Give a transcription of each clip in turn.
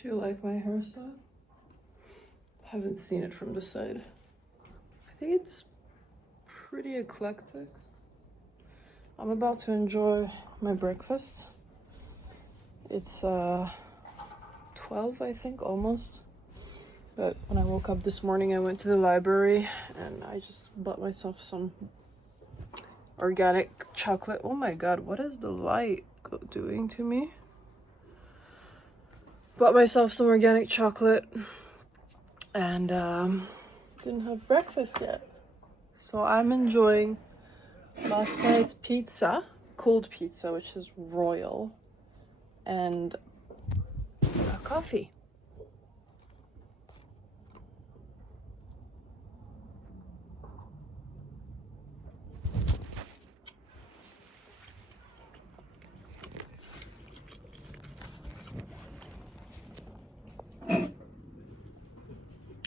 Do you like my hairstyle? Haven't seen it from the side. I think it's pretty eclectic. I'm about to enjoy my breakfast. It's 12, I think, almost. But when I woke up this morning, I went to the library and I just bought myself some organic chocolate. Oh my god, what is the light doing to me? Bought myself some organic chocolate and didn't have breakfast yet. So I'm enjoying last night's pizza, cold pizza, which is royal, and a coffee.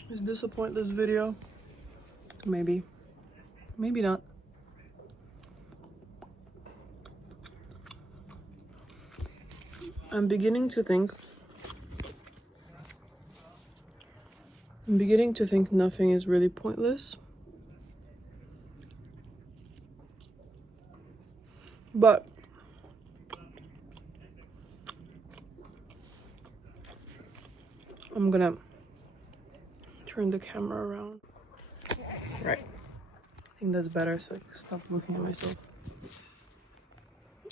Is this a pointless video? Maybe. Maybe not. I'm beginning to think nothing is really pointless. But I'm gonna turn the camera around. Right. I think that's better so I can stop looking at myself.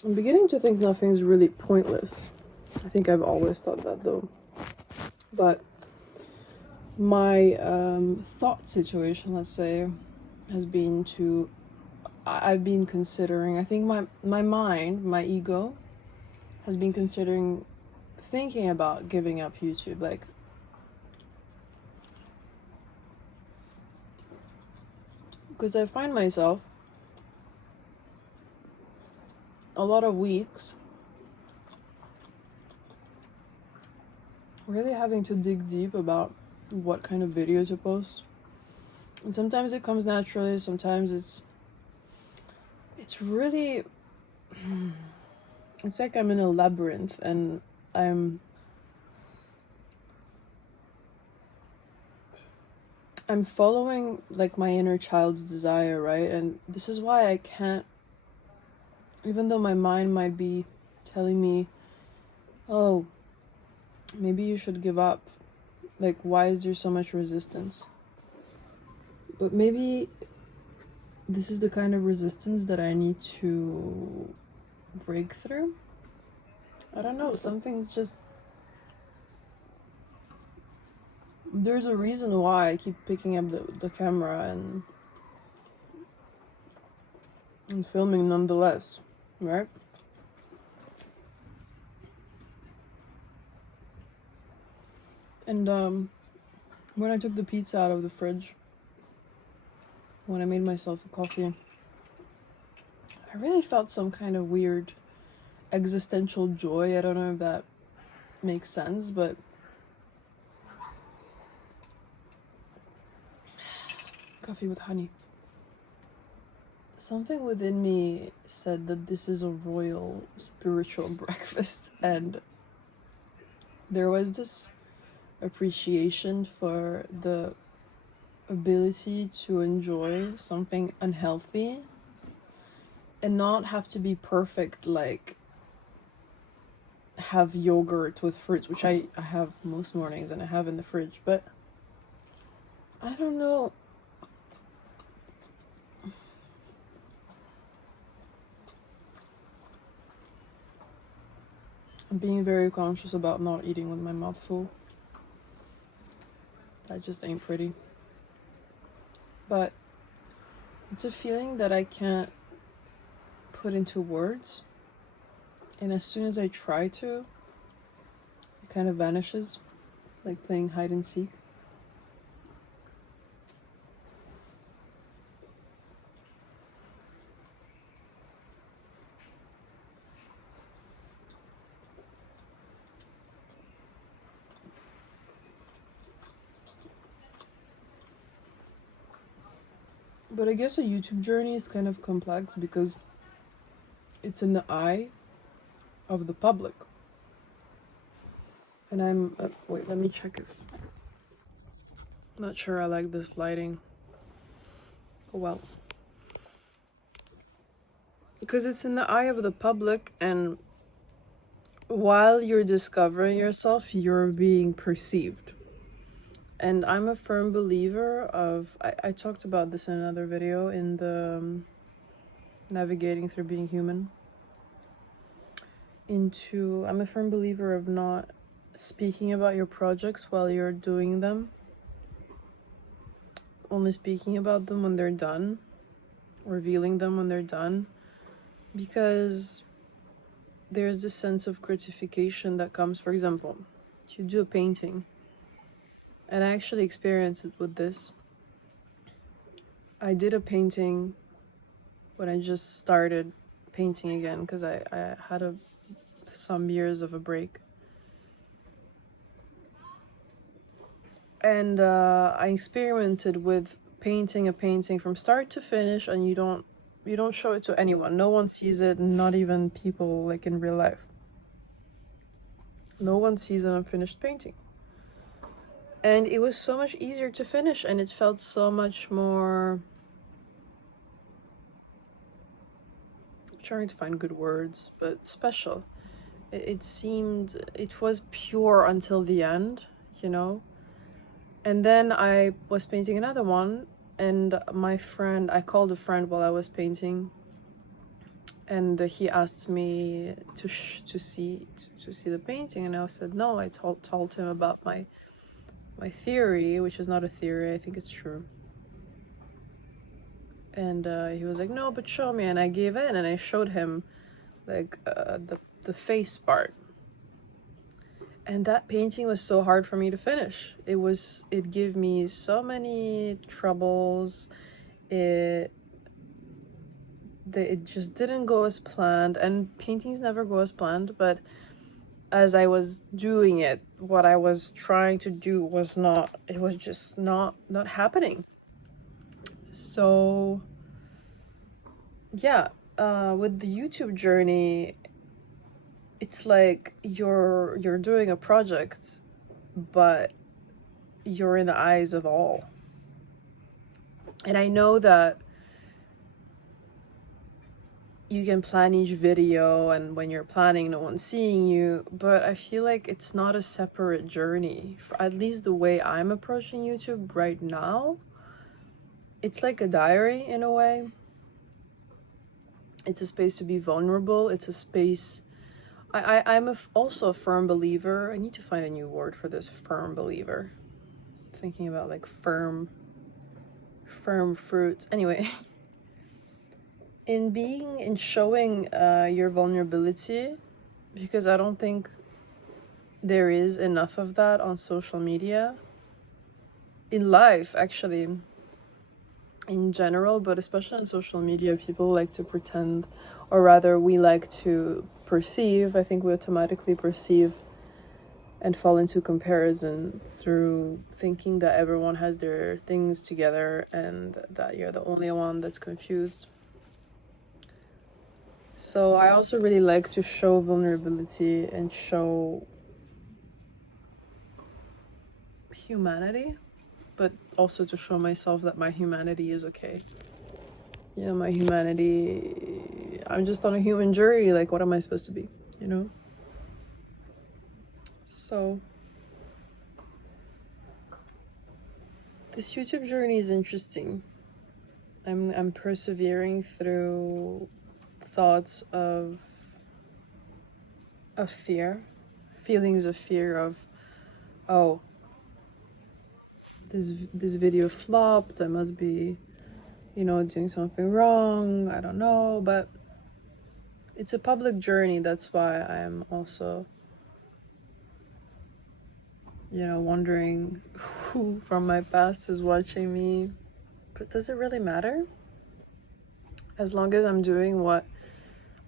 I'm beginning to think nothing's really pointless. I think I've always thought that though. But my thought situation, let's say, has been to... I've been considering, I think my mind, my ego, has been considering thinking about giving up YouTube. Like, because I find myself a lot of weeks really having to dig deep about what kind of video to post. And sometimes it comes naturally, sometimes it's really... It's like I'm in a labyrinth and I'm following like my inner child's desire, right? And this is why I can't, even though my mind might be telling me, oh, maybe you should give up. Like, why is there so much resistance? But maybe this is the kind of resistance that I need to break through. I don't know, something's just... There's a reason why I keep picking up the camera and filming nonetheless, right? And when I took the pizza out of the fridge, when I made myself a coffee, I really felt some kind of weird existential joy. I don't know if that makes sense, but coffee with honey. Something within me said that this is a royal spiritual breakfast, and there was this appreciation for the ability to enjoy something unhealthy and not have to be perfect, like have yogurt with fruits, which I have most mornings and I have in the fridge, but I don't know. I'm being very conscious about not eating with my mouth full. That just ain't pretty. But it's a feeling that I can't put into words. And as soon as I try to, it kind of vanishes, like playing hide and seek. But I guess a YouTube journey is kind of complex because it's in the eye of the public. And I'm wait, let me check if not sure I like this lighting. Oh well, because it's in the eye of the public, and while you're discovering yourself, you're being perceived. And I'm a firm believer of, I talked about this in another video in the navigating through being human. I'm a firm believer of not speaking about your projects while you're doing them. Only speaking about them when they're done, revealing them when they're done, because there's this sense of gratification that comes. For example, if you do a painting, and I actually experienced it with this. I did a painting when I just started painting again, because I had some years of a break. And I experimented with painting a painting from start to finish, and you don't show it to anyone. No one sees it, not even people like in real life. No one sees an unfinished painting. And it was so much easier to finish, and it felt so much more... I'm trying to find good words, but special. It seemed, it was pure until the end, you know? And then I was painting another one, and my friend, I called a friend while I was painting, and he asked me to see the painting, and I said no. I told him about my theory, which is not a theory, I think it's true. And he was like, no, but show me. And I gave in, and I showed him like the face part. And that painting was so hard for me to finish. It gave me so many troubles. It just didn't go as planned, and paintings never go as planned, but as I was doing it, what I was trying to do was just not happening. So yeah, with the YouTube journey, it's like you're doing a project, but you're in the eyes of all. And I know that you can plan each video, and when you're planning, no one's seeing you, but I feel like it's not a separate journey. For at least the way I'm approaching YouTube right now, it's like a diary in a way. It's a space to be vulnerable. It's a space... I'm also a firm believer. I need to find a new word for this, firm believer. Thinking about like firm fruits. Anyway, in showing your vulnerability, because I don't think there is enough of that on social media, in life actually, in general, but especially on social media. People like to pretend, or rather we like to perceive. I think we automatically perceive and fall into comparison through thinking that everyone has their things together and that you're the only one that's confused. So I also really like to show vulnerability and show humanity, but also to show myself that my humanity is okay. You know, my humanity, I'm just on a human journey. Like, what am I supposed to be, you know? So this YouTube journey is interesting. I'm persevering through thoughts of fear, feelings of fear of, oh, this video flopped, I must be, you know, doing something wrong, I don't know. But it's a public journey. That's why I'm also, you know, wondering who from my past is watching me. But does it really matter? As long as I'm doing what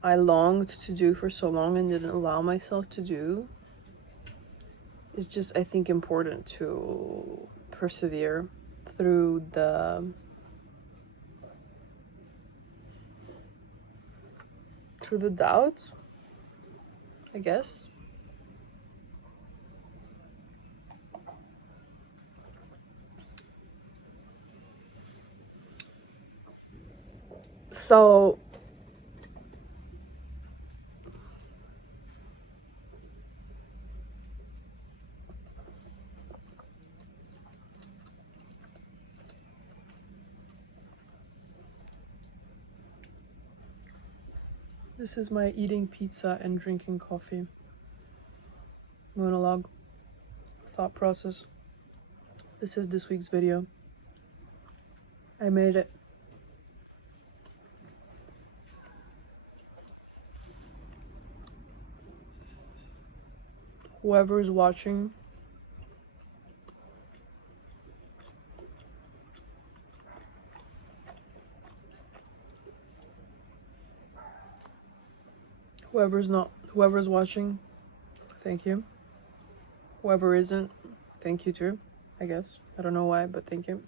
I longed to do for so long and didn't allow myself to do, it's just, I think, important to persevere through the doubt, I guess. So this is my eating pizza and drinking coffee monologue thought process. This is this week's video. I made it. Whoever's watching, whoever's watching, thank you. Whoever isn't, thank you too, I guess. I don't know why, but thank you.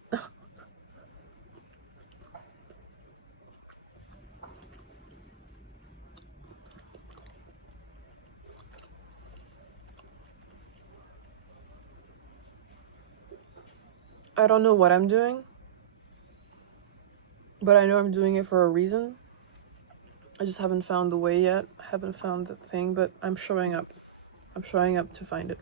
I don't know what I'm doing, but I know I'm doing it for a reason. I just haven't found the way yet. I haven't found the thing, but I'm showing up. I'm showing up to find it.